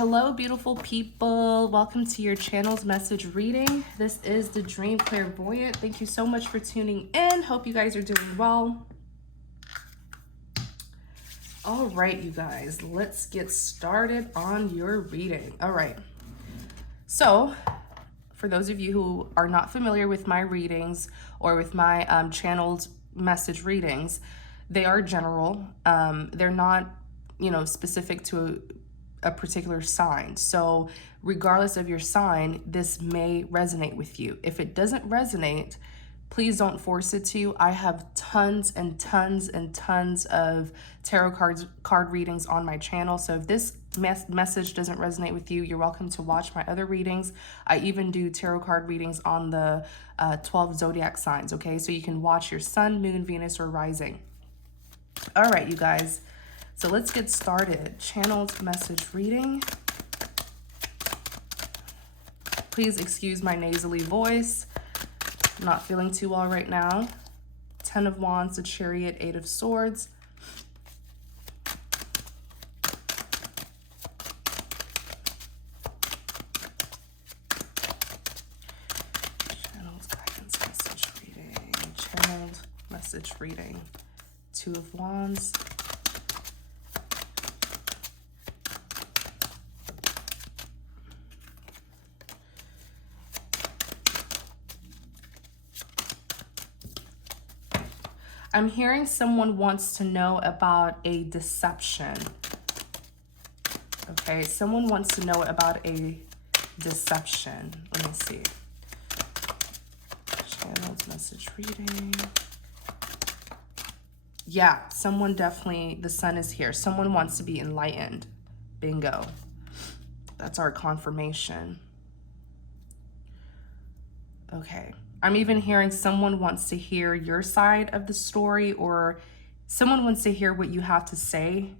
Hello, beautiful people. Welcome to your channel's message reading. This is the Dream Clairvoyant. Thank you so much for tuning in. Hope you guys are doing well. All right, you guys, let's get started on your reading. All right. So, for those of you who are not familiar with my readings or with my channel's message readings, they are general. They're not, specific to a particular sign. So regardless of your sign, this may resonate with you. If it doesn't resonate, please don't force it to. I have tons and tons and tons of tarot card readings on my channel. So if this message doesn't resonate with you, you're welcome to watch my other readings. I even do tarot card readings on the 12 zodiac signs, okay? So you can watch your sun, moon, Venus, or rising. All right, you guys. So let's get started. Channel's message reading. Please excuse my nasally voice. I'm not feeling too well right now. 10 of Wands, the Chariot, 8 of Swords. Channel's guidance message reading. Channeled message reading. 2 of Wands. I'm hearing someone wants to know about a deception. Okay, someone wants to know about a deception. Let me see. Channel's message reading. Yeah, someone definitely, the sun is here. Someone wants to be enlightened. Bingo. That's our confirmation. Okay. I'm even hearing someone wants to hear your side of the story, or someone wants to hear what you have to say.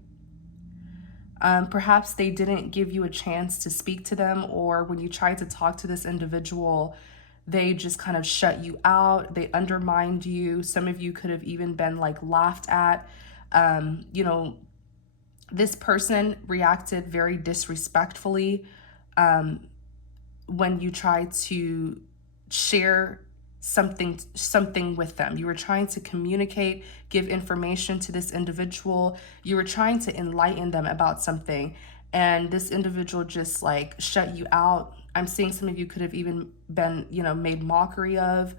Perhaps they didn't give you a chance to speak to them, or when you tried to talk to this individual, they just kind of shut you out. They undermined you. Some of you could have even been like laughed at. This person reacted very disrespectfully when you tried to share something with them. You were trying to communicate, give information to this individual. You were trying to enlighten them about something, and this individual just like shut you out. I'm seeing some of you could have even been, made mockery of.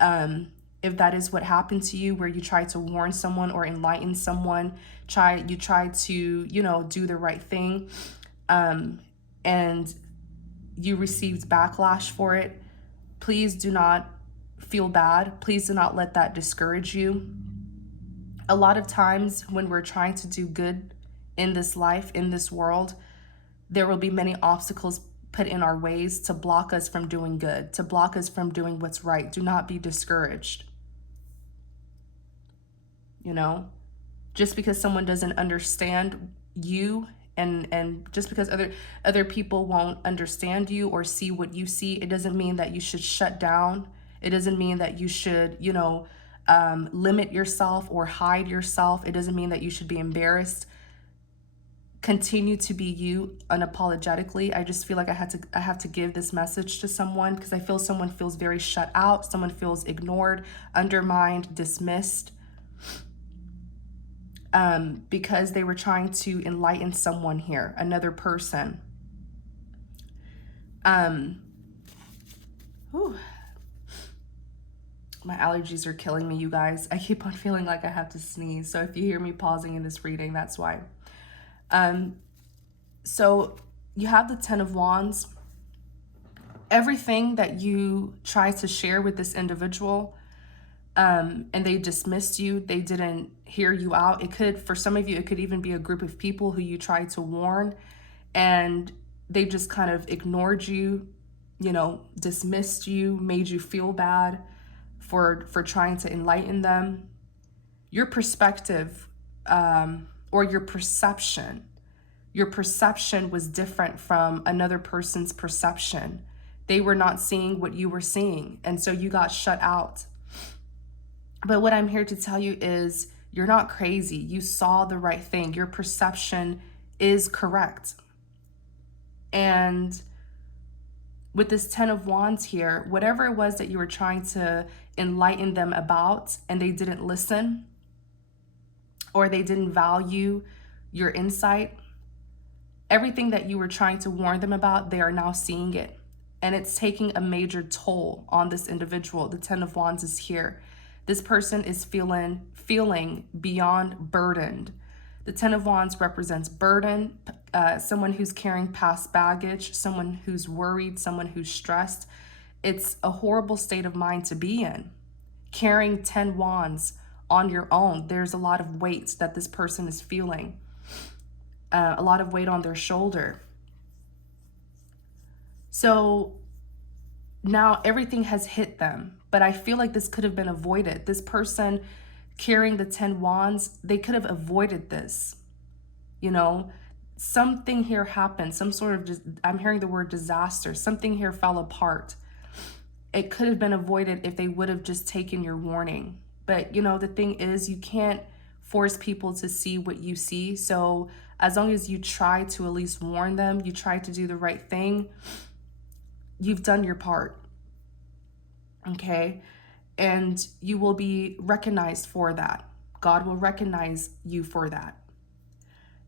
If that is what happened to you, where you tried to warn someone or enlighten someone, you tried to, do the right thing, and you received backlash for it, please do not feel bad. Please do not let that discourage you. A lot of times when we're trying to do good in this life, in this world, there will be many obstacles put in our ways to block us from doing good, to block us from doing what's right. Do not be discouraged. Just because someone doesn't understand you, and just because other people won't understand you or see what you see, it doesn't mean that you should shut down. It doesn't mean that you should, limit yourself or hide yourself. It doesn't mean that you should be embarrassed. Continue to be you unapologetically. I just feel like I have to give this message to someone, because I feel someone feels very shut out. Someone feels ignored, undermined, dismissed, because they were trying to enlighten someone here, another person. My allergies are killing me, you guys. I keep on feeling like I have to sneeze. So if you hear me pausing in this reading, that's why. So you have the 10 of Wands. Everything that you try to share with this individual, and they dismissed you, they didn't hear you out. For some of you, it could even be a group of people who you tried to warn, and they just kind of ignored you, dismissed you, made you feel bad for trying to enlighten them. Your perspective, or your perception was different from another person's perception. They were not seeing what you were seeing, and so you got shut out. But what I'm here to tell you is you're not crazy. You saw the right thing. Your perception is correct. And with this 10 of Wands here, whatever it was that you were trying to enlighten them about and they didn't listen, or they didn't value your insight, everything that you were trying to warn them about, they are now seeing it. And it's taking a major toll on this individual. The 10 of Wands is here. This person is feeling beyond burdened. The 10 of Wands represents burden, someone who's carrying past baggage, someone who's worried, someone who's stressed. It's a horrible state of mind to be in. Carrying 10 wands on your own, there's a lot of weight that this person is feeling, a lot of weight on their shoulder. So now everything has hit them, but I feel like this could have been avoided. This person carrying the 10 wands, they could have avoided this. You know, something here happened, some sort of, I'm hearing the word disaster, something here fell apart. It could have been avoided if they would have just taken your warning. But, you know, the thing is, you can't force people to see what you see. So as long as you try to at least warn them, you try to do the right thing, you've done your part. Okay? And you will be recognized for that. God will recognize you for that.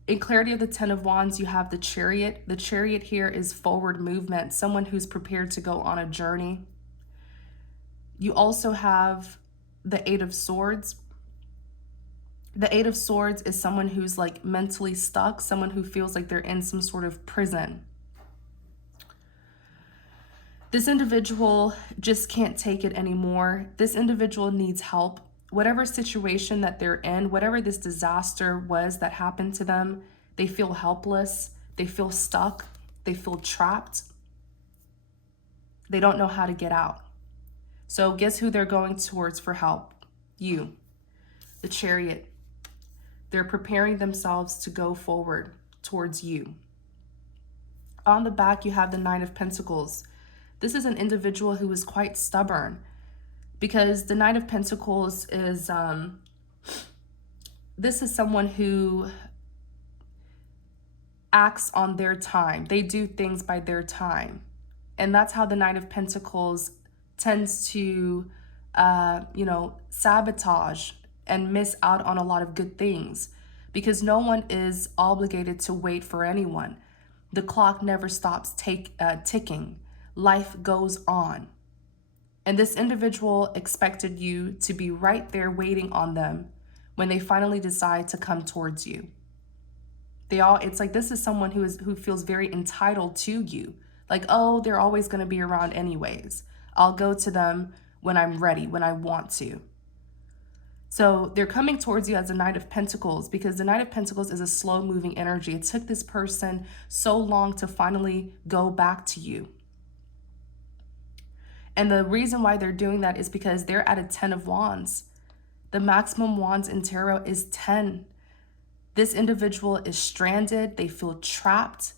In clarity of the 10 of Wands, you have the Chariot. The Chariot here is forward movement, someone who's prepared to go on a journey. You also have the 8 of Swords. The 8 of Swords is someone who's like mentally stuck, someone who feels like they're in some sort of prison. This individual just can't take it anymore. This individual needs help. Whatever situation that they're in, whatever this disaster was that happened to them, they feel helpless, they feel stuck, they feel trapped. They don't know how to get out. So guess who they're going towards for help? You, the Chariot. They're preparing themselves to go forward towards you. On the back, you have the 9 of Pentacles. This is an individual who is quite stubborn, because the 9 of Pentacles is, this is someone who acts on their time. They do things by their time. And that's how the 9 of Pentacles tends to, sabotage and miss out on a lot of good things, because no one is obligated to wait for anyone. The clock never stops ticking. Life goes on. And this individual expected you to be right there waiting on them when they finally decide to come towards you. It's like this is someone who feels very entitled to you. Like, oh, they're always going to be around anyways. I'll go to them when I'm ready, when I want to. So they're coming towards you as a 9 of Pentacles, because the 9 of Pentacles is a slow moving energy. It took this person so long to finally go back to you. And the reason why they're doing that is because they're at a 10 of Wands. The maximum wands in tarot is 10. This individual is stranded. They feel trapped.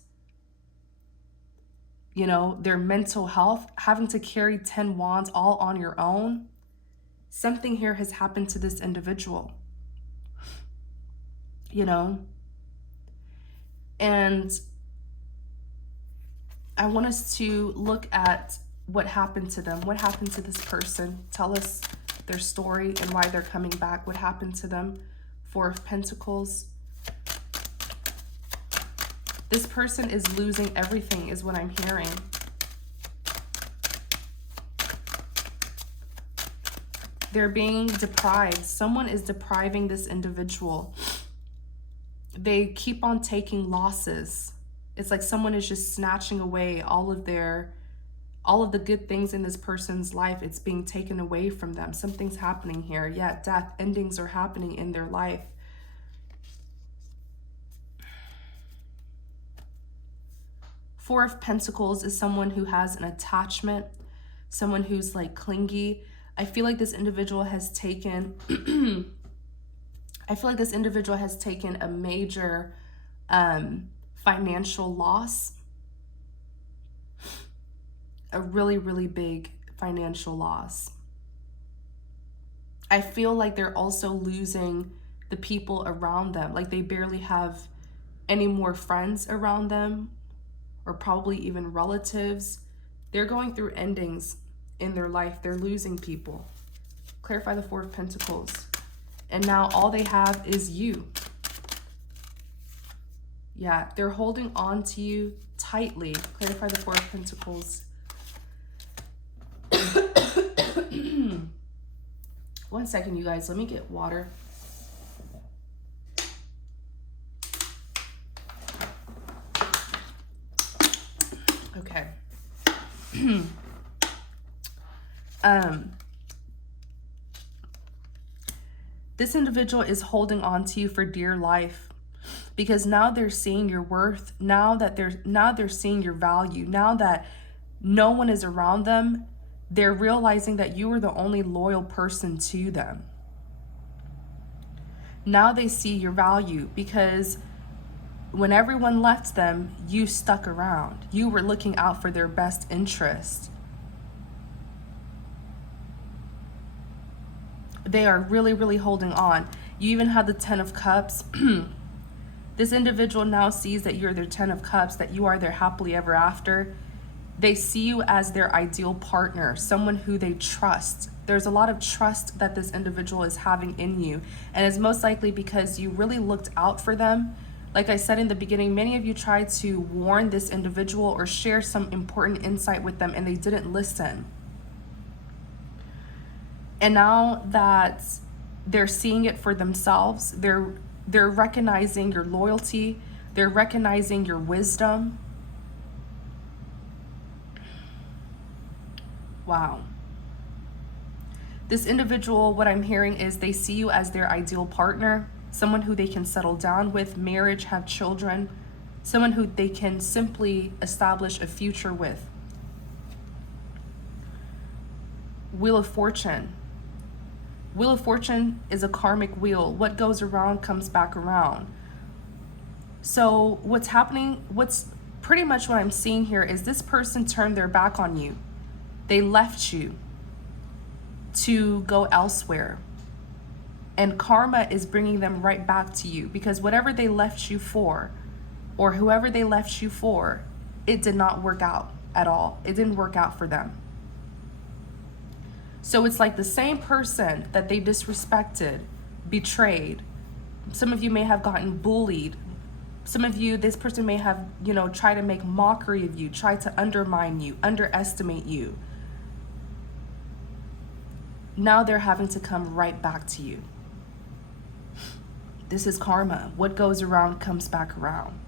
You know, their mental health, having to carry 10 wands all on your own. Something here has happened to this individual. You know? And I want us to look at what happened to them. What happened to this person? Tell us their story and why they're coming back. What happened to them? 4 of Pentacles. This person is losing everything, is what I'm hearing. They're being deprived. Someone is depriving this individual. They keep on taking losses. It's like someone is just snatching away all of the good things in this person's life. It's being taken away from them. Something's happening here. Yeah, death, endings are happening in their life. Four of Pentacles is someone who has an attachment, someone who's like clingy. I feel like this individual has taken, a major financial loss. A really, really big financial loss. I feel like they're also losing the people around them. Like they barely have any more friends around them, or probably even relatives. They're going through endings in their life. They're losing people. Clarify the Four of Pentacles. And now all they have is you. Yeah, they're holding on to you tightly. Clarify the Four of Pentacles. 1 second, you guys. Let me get water. Okay. This individual is holding on to you for dear life, because now they're seeing your worth. Now they're seeing your value. Now that no one is around them, they're realizing that you are the only loyal person to them. Now they see your value, because when everyone left them, you stuck around. You were looking out for their best interest. They are really, really holding on. You even have the Ten of Cups. This individual now sees that you're their Ten of Cups, that you are their happily ever after. They see you as their ideal partner, someone who they trust. There's a lot of trust that this individual is having in you, and it's most likely because you really looked out for them. Like I said in the beginning, many of you tried to warn this individual or share some important insight with them, and they didn't listen. And now that they're seeing it for themselves, they're recognizing your loyalty, they're recognizing your wisdom. Wow. This individual, what I'm hearing is they see you as their ideal partner, someone who they can settle down with, marriage, have children, someone who they can simply establish a future with. Wheel of Fortune. Wheel of Fortune is a karmic wheel. What goes around comes back around. So what's happening, what's pretty much what I'm seeing here is this person turned their back on you. They left you to go elsewhere. And karma is bringing them right back to you, because whatever they left you for, or whoever they left you for, it did not work out at all. It didn't work out for them. So it's like the same person that they disrespected, betrayed. Some of you may have gotten bullied. Some of you, this person may have, tried to make mockery of you, tried to undermine you, underestimate you. Now they're having to come right back to you. This is karma. What goes around comes back around.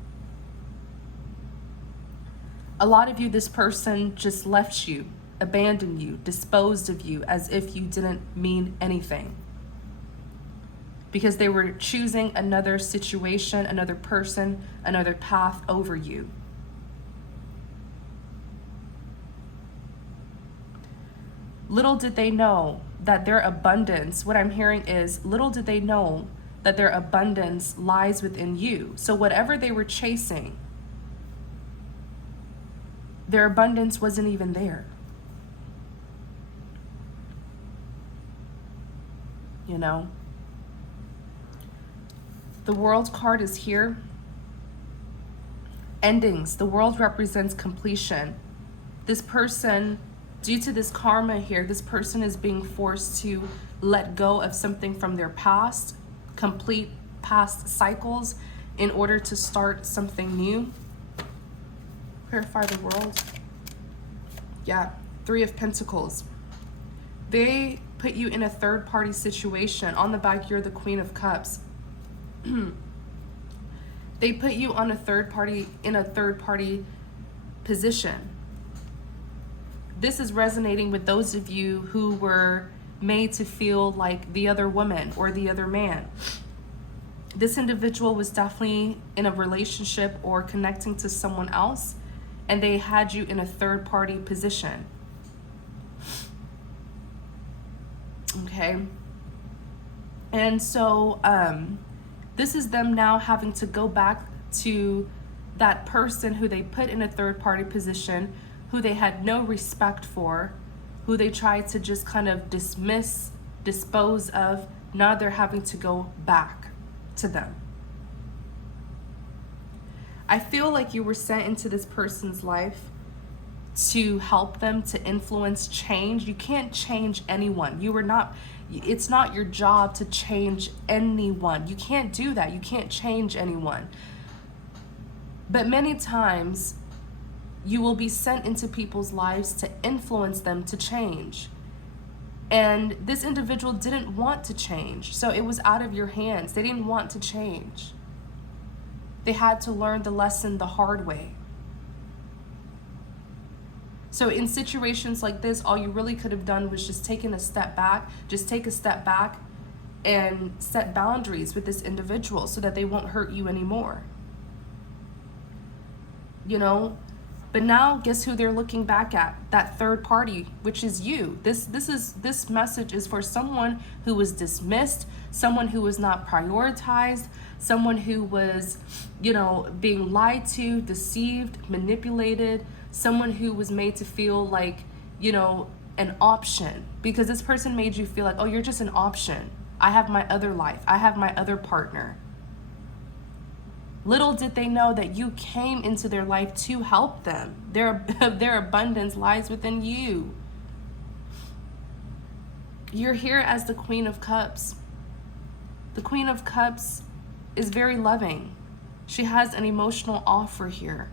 A lot of you, this person just left you, abandoned you, disposed of you as if you didn't mean anything, because they were choosing another situation, another person, another path over you. Little did they know that their abundance, what I'm hearing is, little did they know that their abundance lies within you. So whatever they were chasing, their abundance wasn't even there. The World card is here. Endings. The World represents completion. This person, due to this karma here, this person is being forced to let go of something from their past, complete past cycles in order to start something new. Clarify the World. Yeah, Three of Pentacles. They put you in a third-party situation. On the back, you're the Queen of Cups. They put you on in a third-party position. This is resonating with those of you who were made to feel like the other woman or the other man. This individual was definitely in a relationship or connecting to someone else, and they had you in a third-party position. Okay. And so this is them now having to go back to that person who they put in a third-party position, who they had no respect for, who they tried to just kind of dismiss, dispose of. Now they're having to go back to them. I feel like you were sent into this person's life to help them, to influence change. You can't change anyone. It's not your job to change anyone. You can't do that. You can't change anyone. But many times, you will be sent into people's lives to influence them to change. And this individual didn't want to change, so it was out of your hands. They didn't want to change. They had to learn the lesson the hard way. So in situations like this, all you really could have done was just take a step back and set boundaries with this individual so that they won't hurt you anymore. You know? But now, guess who they're looking back at? That third party, which is you. This message is for someone who was dismissed, someone who was not prioritized, someone who was, being lied to, deceived, manipulated, someone who was made to feel like, an option. Because this person made you feel like, oh, you're just an option. I have my other life. I have my other partner. Little did they know that you came into their life to help them. Their abundance lies within you. You're here as the Queen of Cups. The Queen of Cups is very loving. She has an emotional offer here.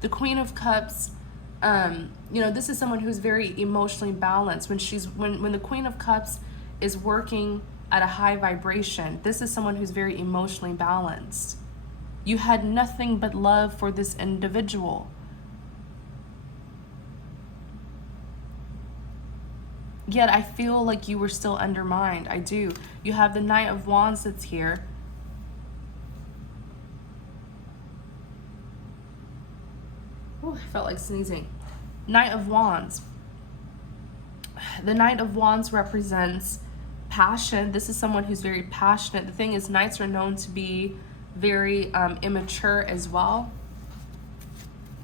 The Queen of Cups, this is someone who's very emotionally balanced. When the Queen of Cups is working at a high vibration, this is someone who's very emotionally balanced. You had nothing but love for this individual. Yet I feel like you were still undermined. I do. You have the Knight of Wands that's here. Ooh, I felt like sneezing. Knight of Wands. The Knight of Wands represents passion. This is someone who's very passionate. The thing is, knights are known to be very immature as well,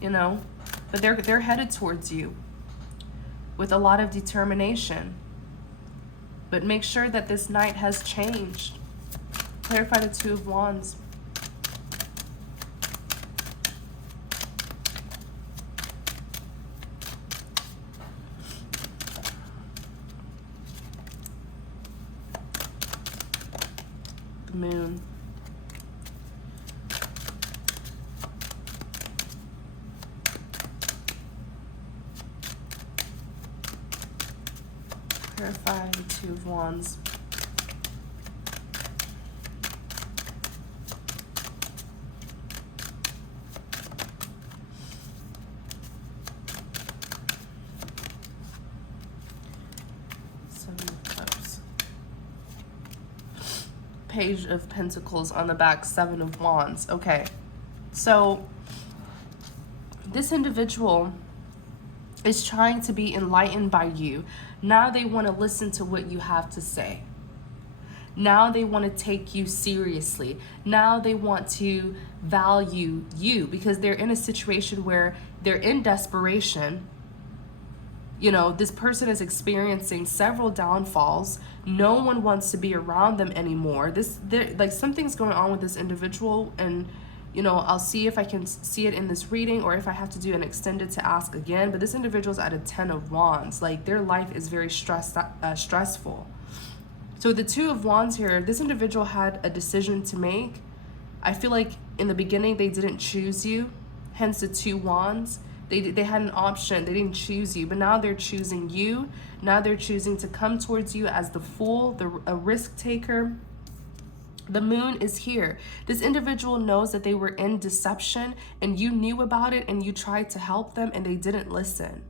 but they're headed towards you with a lot of determination. But make sure that this knight has changed. Clarify the Two of Wands. The Moon. Clarify the Two of Wands. Seven of Cups. Page of Pentacles on the back, Seven of Wands. Okay, so this individual is trying to be enlightened by you. Now they want to listen to what you have to say. Now they want to take you seriously. Now they want to value you because they're in a situation where they're in desperation. This person is experiencing several downfalls. No one wants to be around them anymore. Something's going on with this individual, and I'll see if I can see it in this reading or if I have to do an extended to ask again. But this individual's at a 10 of Wands. Like, their life is very stressful. So the Two of Wands here, this individual had a decision to make. I feel like in the beginning they didn't choose you, hence the Two Wands. They had an option. They didn't choose you, but now they're choosing you. Now they're choosing to come towards you as the Fool, a risk taker. The Moon is here. This individual knows that they were in deception and you knew about it and you tried to help them and they didn't listen.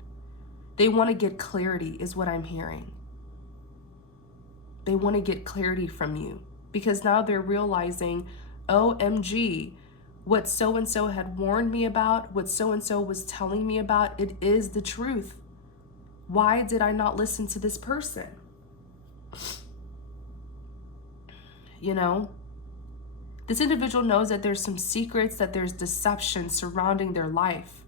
They want to get clarity is what I'm hearing. They want to get clarity from you because now they're realizing, OMG, what so-and-so had warned me about, what so-and-so was telling me about, it is the truth. Why did I not listen to this person? This individual knows that there's some secrets, that there's deception surrounding their life.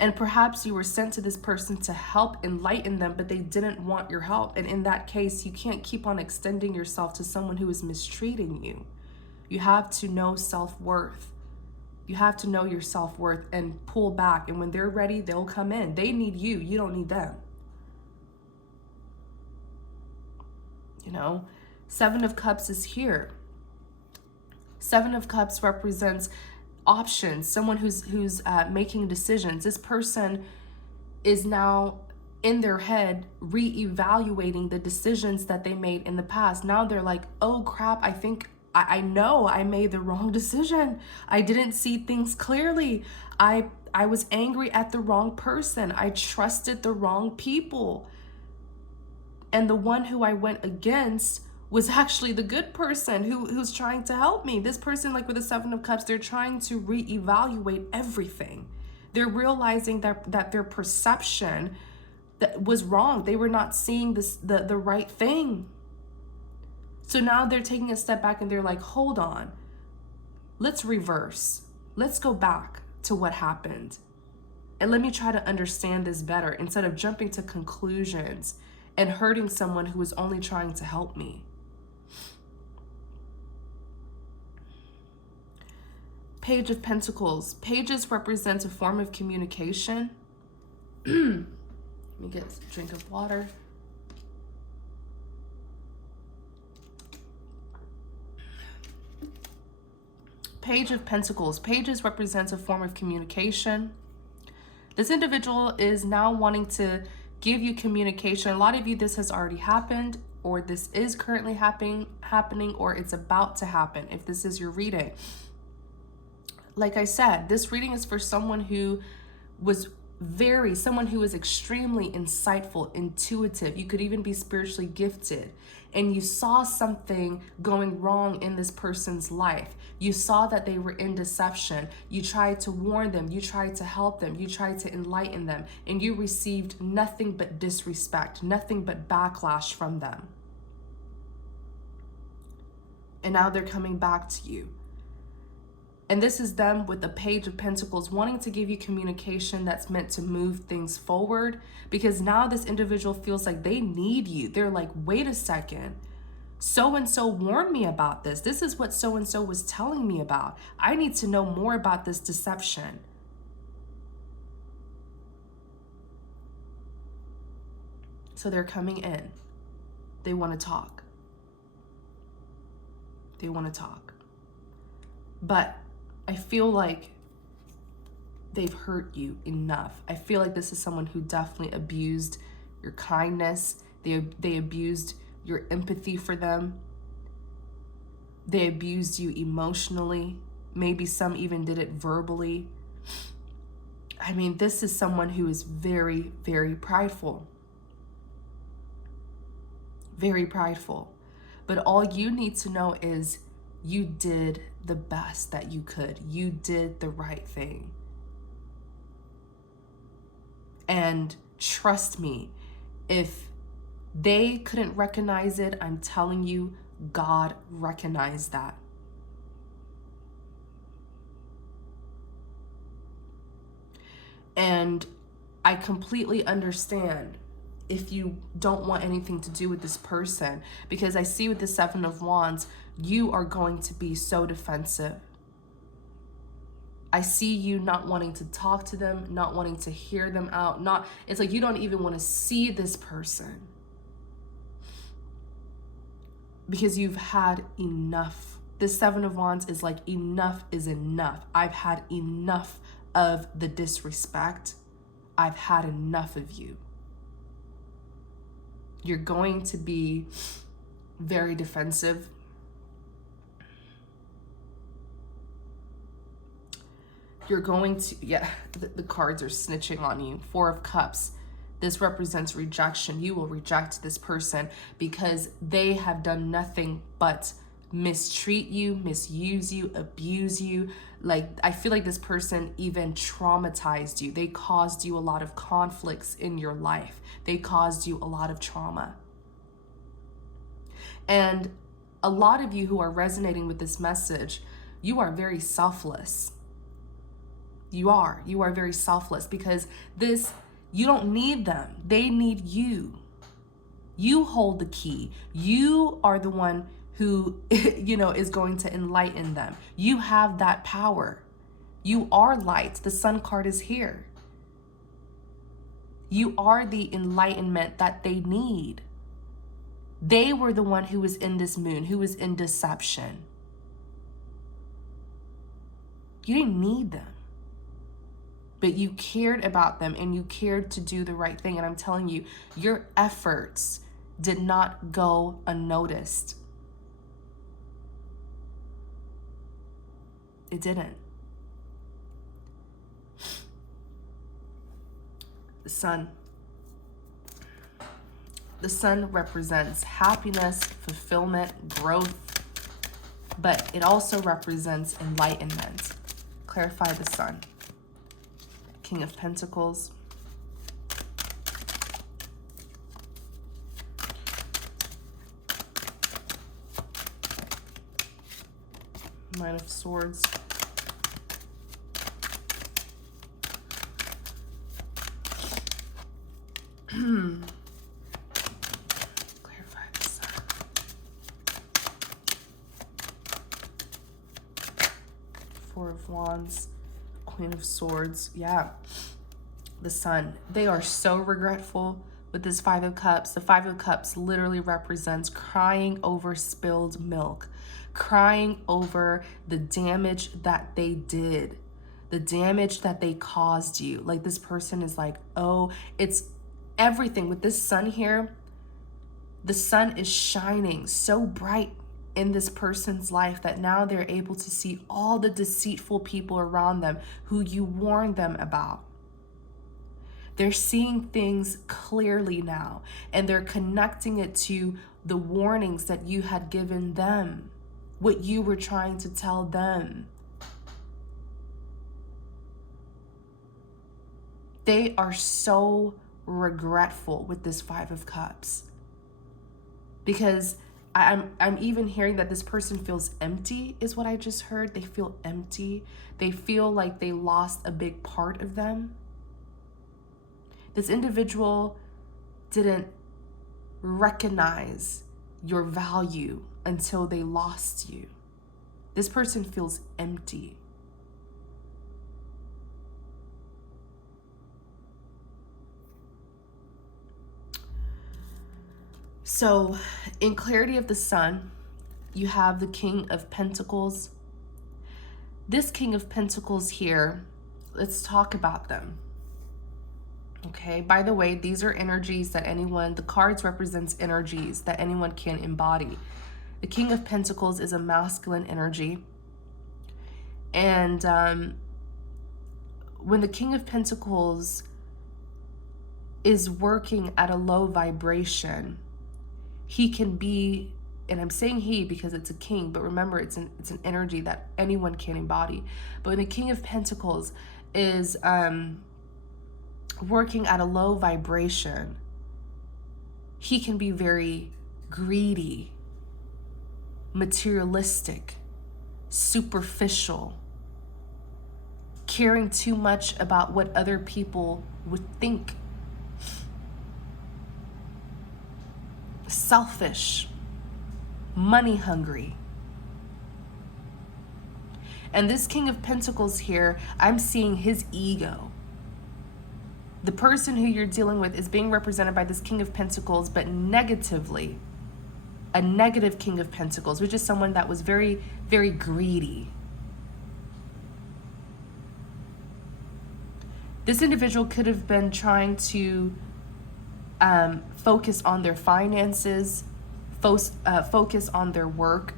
And perhaps you were sent to this person to help enlighten them, but they didn't want your help. And in that case, you can't keep on extending yourself to someone who is mistreating you. You have to know self-worth. You have to know your self-worth and pull back. And when they're ready, they'll come in. They need you. You don't need them. You know, Seven of Cups is here. Seven of Cups represents options, someone who's making decisions. This person is now in their head reevaluating the decisions that they made in the past. Now they're like, oh crap, I think I know I made the wrong decision. I didn't see things clearly. I was angry at the wrong person. I trusted the wrong people. And the one who I went against was actually the good person who's trying to help me. This person, like with the Seven of Cups, they're trying to reevaluate everything. They're realizing that their perception that was wrong. They were not seeing the right thing. So now they're taking a step back and they're like, hold on, let's reverse. Let's go back to what happened. And let me try to understand this better instead of jumping to conclusions and hurting someone who is only trying to help me. Page of Pentacles. Pages represent a form of communication. Let me get a drink of water. Page of Pentacles. Pages represent a form of communication. This individual is now wanting to give you communication. A lot of you, this has already happened, or this is currently happening, or it's about to happen if this is your reading. Like I said, this reading is for someone who was someone who is extremely insightful, intuitive. You could even be spiritually gifted. And you saw something going wrong in this person's life. You saw that they were in deception. You tried to warn them. You tried to help them. You tried to enlighten them. And you received nothing but disrespect, nothing but backlash from them. And now they're coming back to you. And this is them with the Page of Pentacles wanting to give you communication that's meant to move things forward, because now this individual feels like they need you. They're like, wait a second, so-and-so warned me about this. This is what so-and-so was telling me about. I need to know more about this deception. So they're coming in. They want to talk. They want to talk. But I feel like they've hurt you enough. I feel like this is someone who definitely abused your kindness. They abused your empathy for them. They abused you emotionally. Maybe some even did it verbally. I mean, this is someone who is very, very prideful. Very prideful. But all you need to know is you did the best that you could. You did the right thing. And trust me, if they couldn't recognize it, I'm telling you, God recognized that. And I completely understand if you don't want anything to do with this person, because I see with the Seven of Wands, you are going to be so defensive. I see you not wanting to talk to them, not wanting to hear them out. It's like you don't even want to see this person because you've had enough. This Seven of Wands is like, enough is enough. I've had enough of the disrespect. I've had enough of you. You're going to be very defensive. You're going to, the cards are snitching on you. Four of Cups. This represents rejection. You will reject this person because they have done nothing but mistreat you, misuse you, abuse you. Like, I feel like this person even traumatized you. They caused you a lot of conflicts in your life. They caused you a lot of trauma. And a lot of you who are resonating with this message, you are very selfless. You are very selfless, because you don't need them. They need you. You hold the key. You are the one who, is going to enlighten them. You have that power. You are light. The Sun card is here. You are the enlightenment that they need. They were the one who was in this moon, who was in deception. You didn't need them, but you cared about them and you cared to do the right thing. And I'm telling you, your efforts did not go unnoticed. It didn't. The Sun. The Sun represents happiness, fulfillment, growth, but it also represents enlightenment. Clarify the Sun. King of Pentacles. Nine of Swords. Clarify the Sun. Four of Wands. Queen of Swords. Yeah. The Sun. They are so regretful with this Five of Cups. The Five of Cups literally represents crying over spilled milk, crying over the damage that they did, the damage that they caused you. Like, this person is like, oh, it's everything. With this Sun here, the sun is shining so bright in this person's life that now they're able to see all the deceitful people around them who you warned them about. They're seeing things clearly now, and they're connecting it to the warnings that you had given them, what you were trying to tell them. They are so regretful with this Five of Cups, because I'm even hearing that this person feels empty, is what I just heard. They feel empty. They feel like they lost a big part of them. This individual didn't recognize your value until they lost you. This person feels empty. So, in clarity of the Sun, you have the King of Pentacles. This King of Pentacles here, let's talk about them. Okay, by the way, these are energies that the cards represents energies that anyone can embody. The King of Pentacles is a masculine energy. And when the King of Pentacles is working at a low vibration, he can be, and I'm saying he because it's a king, but remember it's an energy that anyone can embody. But when the King of Pentacles is working at a low vibration, he can be very greedy, materialistic, superficial, caring too much about what other people would think, selfish, money hungry. And this King of Pentacles here, I'm seeing his ego. The person who you're dealing with is being represented by this King of Pentacles, but negatively. A negative King of Pentacles, which is someone that was very, very greedy. This individual could have been trying to focus on their finances, focus on their work.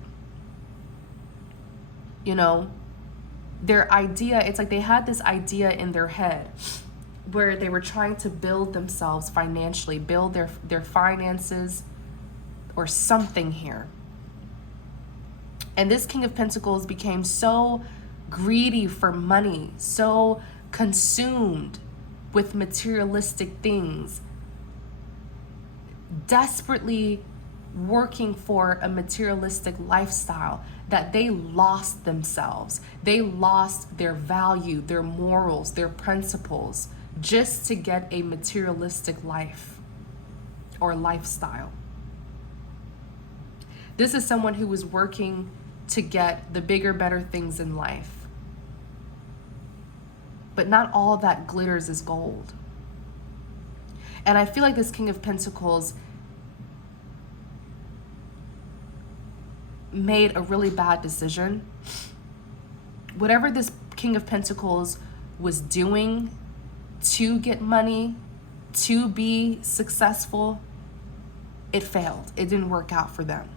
You know, their idea, it's like they had this idea in their head where they were trying to build themselves financially, build their finances or something here. And this King of Pentacles became so greedy for money, so consumed with materialistic things, desperately working for a materialistic lifestyle that they lost themselves. They lost their value, their morals, their principles, just to get a materialistic life or lifestyle. This is someone who was working to get the bigger, better things in life. But not all that glitters is gold. And I feel like this King of Pentacles made a really bad decision. Whatever this King of Pentacles was doing to get money, to be successful, it failed. It didn't work out for them.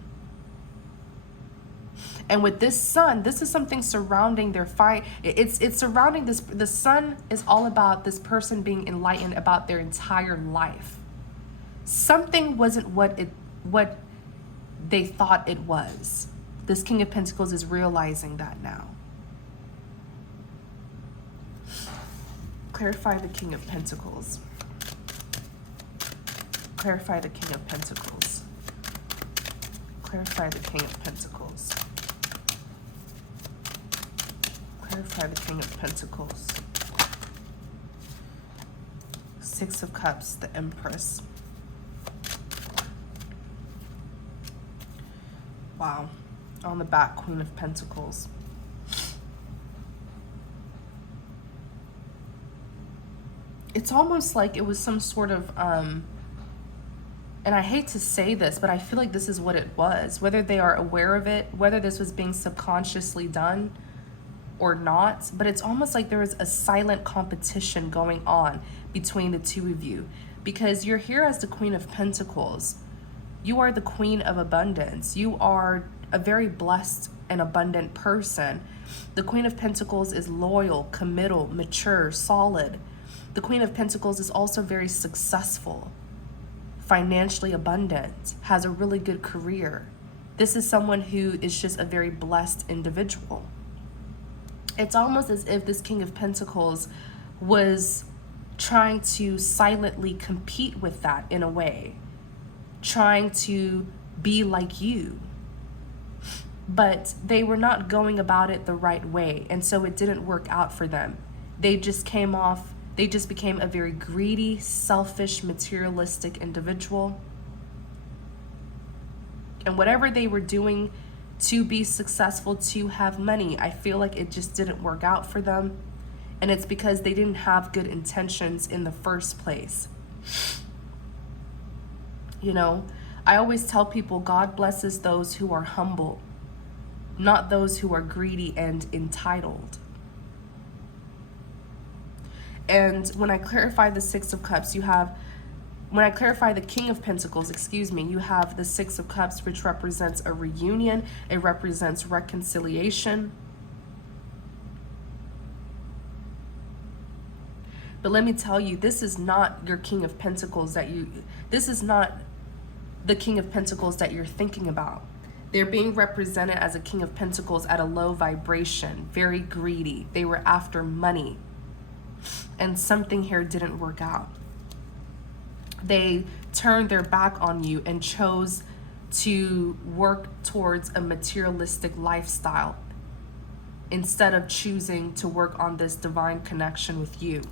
And with this sun, this is something surrounding their fight. It's surrounding this. The sun is all about this person being enlightened about their entire life. Something wasn't what they thought it was. This King of Pentacles is realizing that now. Clarify the King of Pentacles. Clarify the King of Pentacles. Clarify the King of Pentacles. Clarify the King of Pentacles. Six of Cups, the Empress. Wow. On the back, Queen of Pentacles. It's almost like it was some sort of, and I hate to say this, but I feel like this is what it was. Whether they are aware of it, whether this was being subconsciously done or not, but it's almost like there is a silent competition going on between the two of you, because you're here as the Queen of Pentacles. You are the Queen of Abundance. You are a very blessed and abundant person. The Queen of Pentacles is loyal, committal, mature, solid. The Queen of Pentacles is also very successful, financially abundant, has a really good career. This is someone who is just a very blessed individual. It's almost as if this King of Pentacles was trying to silently compete with that in a way, trying to be like you. But they were not going about it the right way, and so it didn't work out for them. They just became a very greedy, selfish, materialistic individual. And whatever they were doing to be successful, to have money, I feel like it just didn't work out for them. And it's because they didn't have good intentions in the first place. You know, I always tell people God blesses those who are humble, not those who are greedy and entitled. And when I clarify the Six of Cups, when I clarify the King of Pentacles, you have the Six of Cups, which represents a reunion. It represents reconciliation. But let me tell you, this is not your King of Pentacles this is not the King of Pentacles that you're thinking about. They're being represented as a King of Pentacles at a low vibration, very greedy. They were after money. And something here didn't work out. They turned their back on you and chose to work towards a materialistic lifestyle instead of choosing to work on this divine connection with you.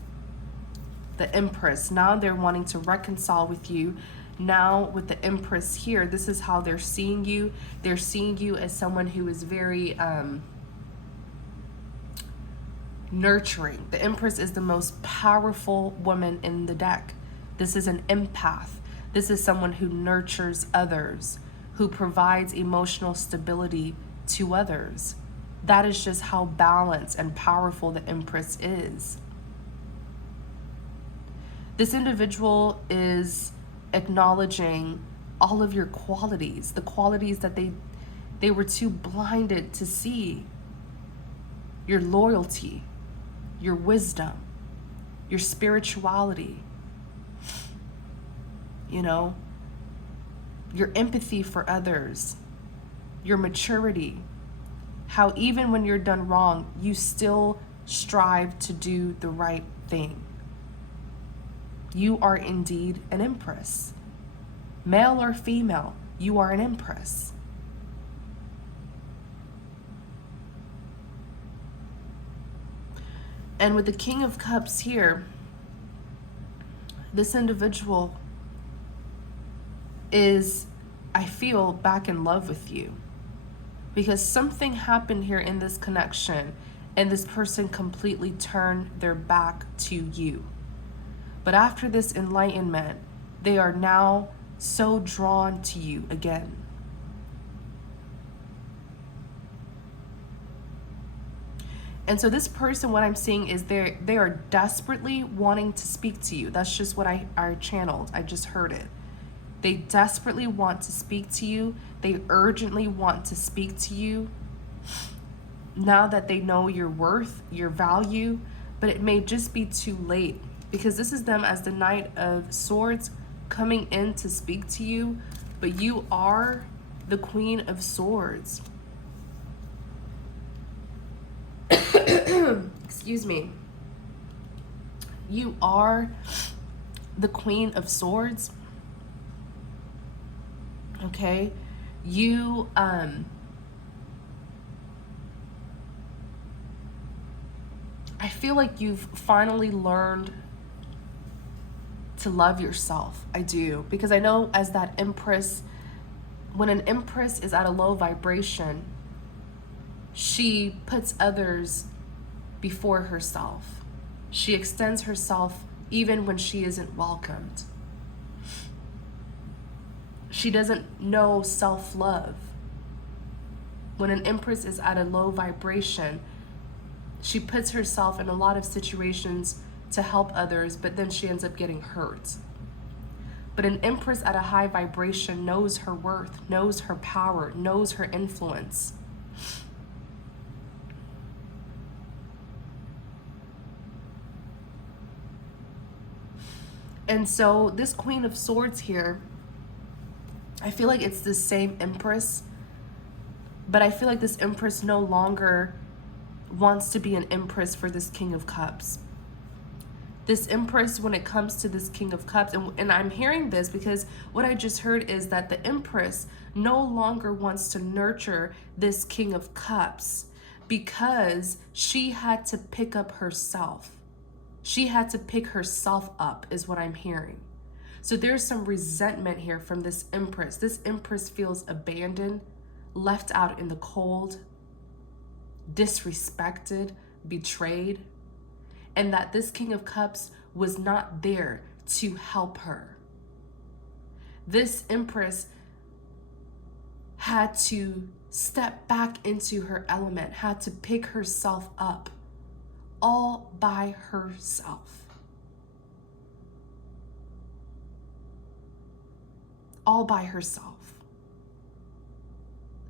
The Empress, now they're wanting to reconcile with you. Now with the Empress here, this is how they're seeing you. They're seeing you as someone who is very nurturing. The Empress is the most powerful woman in the deck. This is an empath. This is someone who nurtures others, who provides emotional stability to others. That is just how balanced and powerful the Empress is. This individual is acknowledging all of your qualities, the qualities that they were too blinded to see. Your loyalty, your wisdom, your spirituality, you know, your empathy for others, your maturity, how even when you're done wrong, you still strive to do the right thing. You are indeed an Empress, male or female. You are an empress. And with the King of Cups here, this individual is, I feel, back in love with you. Because something happened here in this connection and this person completely turned their back to you. But after this enlightenment, they are now so drawn to you again. And so this person, what I'm seeing is they are desperately wanting to speak to you. That's just what I channeled. I just heard it. They desperately want to speak to you. They urgently want to speak to you now that they know your worth, your value, but it may just be too late, because this is them as the Knight of Swords coming in to speak to you, but you are the Queen of Swords. Excuse me. You are the Queen of Swords. Okay? You, I feel like you've finally learned to love yourself. I do. Because I know as that Empress, when an Empress is at a low vibration, she puts others before herself. She extends herself even when she isn't welcomed. She doesn't know self-love. When an Empress is at a low vibration, she puts herself in a lot of situations to help others, but then she ends up getting hurt. But an Empress at a high vibration knows her worth, knows her power, knows her influence. And so this Queen of Swords here, I feel like it's the same Empress, but I feel like this Empress no longer wants to be an Empress for this King of Cups. This Empress, when it comes to this King of Cups, and I'm hearing this because what I just heard is that the Empress no longer wants to nurture this King of Cups because she had to pick up herself. She had to pick herself up, is what I'm hearing. So there's some resentment here from this Empress. This Empress feels abandoned, left out in the cold, disrespected, betrayed, and that this King of Cups was not there to help her. This Empress had to step back into her element, had to pick herself up all by herself. All by herself.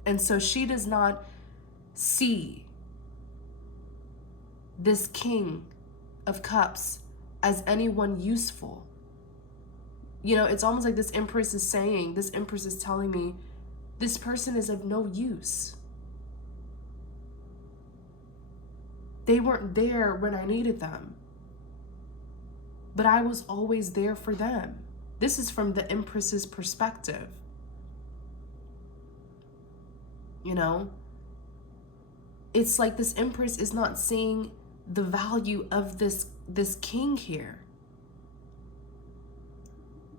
And so she does not see this King of Cups as anyone useful. You know, it's almost like this Empress is saying, this Empress is telling me, this person is of no use. They weren't there when I needed them, but I was always there for them. This is from the Empress's perspective. You know, it's like this Empress is not seeing the value of this king here.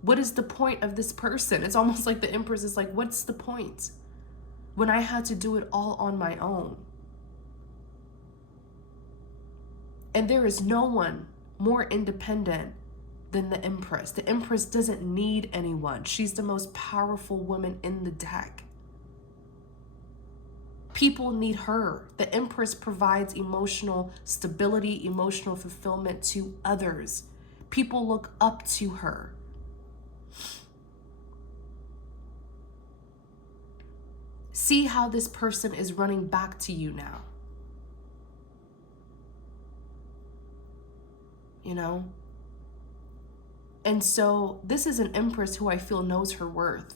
What is the point of this person? It's almost like the Empress is like, what's the point when I had to do it all on my own? And there is no one more independent than the Empress. The Empress doesn't need anyone. She's the most powerful woman in the deck. People need her. The Empress provides emotional stability, emotional fulfillment to others. People look up to her. See how this person is running back to you now. You know? And so this is an Empress who I feel knows her worth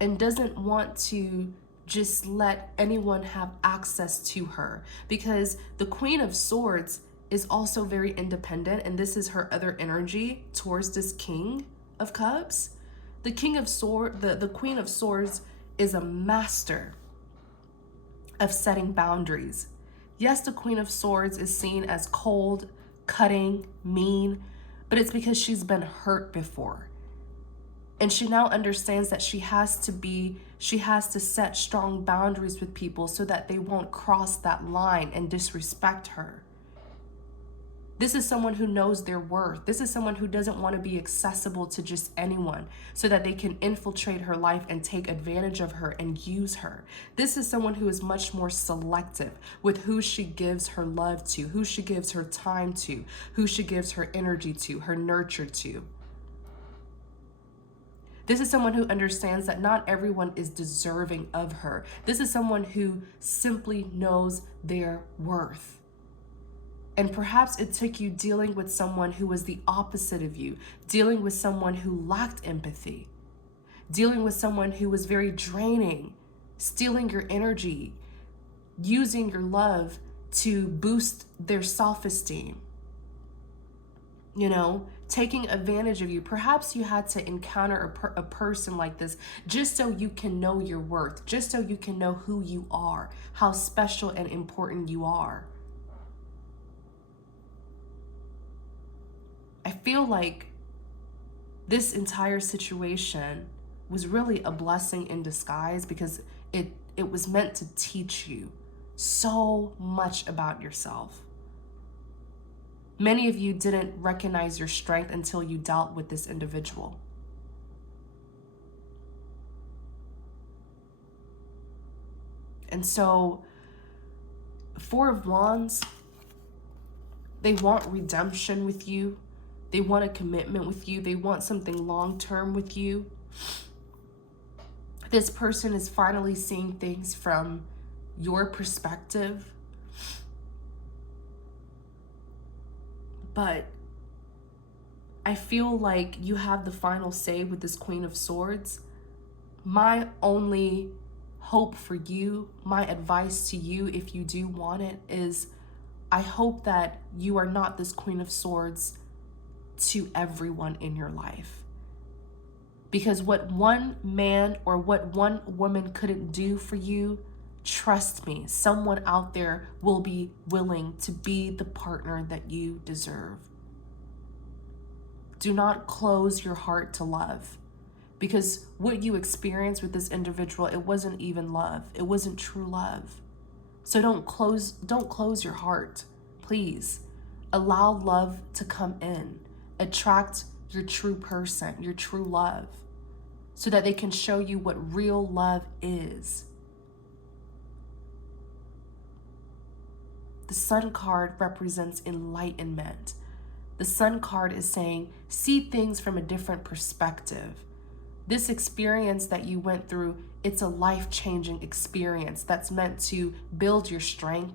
and doesn't want to just let anyone have access to her, because the Queen of Swords is also very independent, and this is her other energy towards this King of Cups, The the Queen of Swords is a master of setting boundaries. Yes, the Queen of Swords is seen as cold, cutting, mean, but it's because she's been hurt before. And she now understands that she has to set strong boundaries with people so that they won't cross that line and disrespect her. This is someone who knows their worth. This is someone who doesn't want to be accessible to just anyone so that they can infiltrate her life and take advantage of her and use her. This is someone who is much more selective with who she gives her love to, who she gives her time to, who she gives her energy to, her nurture to. This is someone who understands that not everyone is deserving of her. This is someone who simply knows their worth. And perhaps it took you dealing with someone who was the opposite of you, dealing with someone who lacked empathy, dealing with someone who was very draining, stealing your energy, using your love to boost their self-esteem, taking advantage of you. Perhaps you had to encounter a person like this just so you can know your worth, just so you can know who you are, how special and important you are. I feel like this entire situation was really a blessing in disguise because it was meant to teach you so much about yourself. Many of you didn't recognize your strength until you dealt with this individual. And so, Four of Wands, they want redemption with you. They want a commitment with you. They want something long-term with you. This person is finally seeing things from your perspective. But I feel like you have the final say with this Queen of Swords. My only hope for you, my advice to you, if you do want it, is I hope that you are not this Queen of Swords to everyone in your life. Because what one man or what one woman couldn't do for you, trust me, someone out there will be willing to be the partner that you deserve. Do not close your heart to love, because what you experienced with this individual, it wasn't even love. It wasn't true love. So don't close your heart, please. Allow love to come in. Attract your true person, your true love, so that they can show you what real love is. The Sun card represents enlightenment. The Sun card is saying, see things from a different perspective. This experience that you went through, it's a life-changing experience that's meant to build your strength,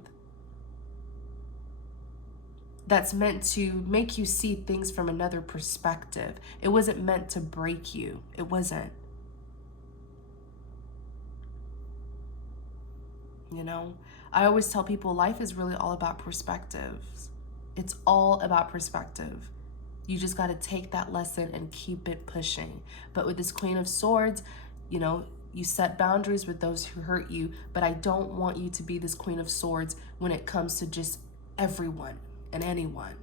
that's meant to make you see things from another perspective. It wasn't meant to break you. It wasn't. I always tell people life is really all about perspectives. It's all about perspective. You just got to take that lesson and keep it pushing. But with this Queen of Swords, you set boundaries with those who hurt you, but I don't want you to be this Queen of Swords when it comes to just everyone and anyone,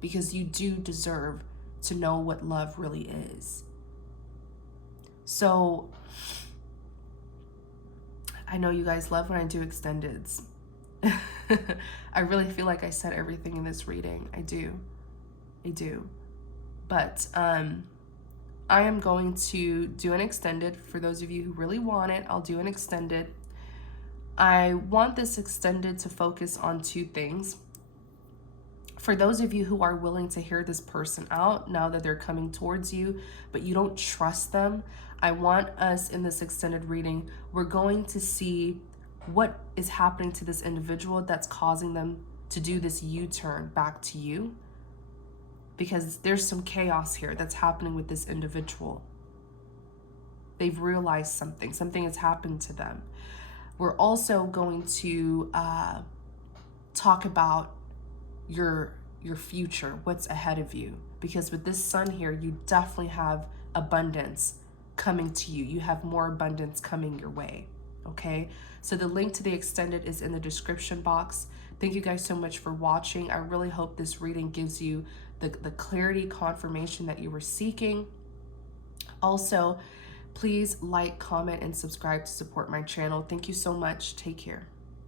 because you do deserve to know what love really is. So I know you guys love when I do extendeds. I really feel like I said everything in this reading. I do. But I am going to do an extended. For those of you who really want it, I'll do an extended. I want this extended to focus on two things. For those of you who are willing to hear this person out now that they're coming towards you, but you don't trust them, I want us in this extended reading, we're going to see what is happening to this individual that's causing them to do this U-turn back to you. Because there's some chaos here that's happening with this individual. They've realized something has happened to them. We're also going to talk about your future, what's ahead of you. Because with this Sun here, you definitely have abundance coming to you. You have more abundance coming your way. Okay, so the link to the extended is in the description box. Thank you guys so much for watching. I really hope this reading gives you the clarity, confirmation that you were seeking. Also, please like, comment, and subscribe to support my channel. Thank you so much. Take care.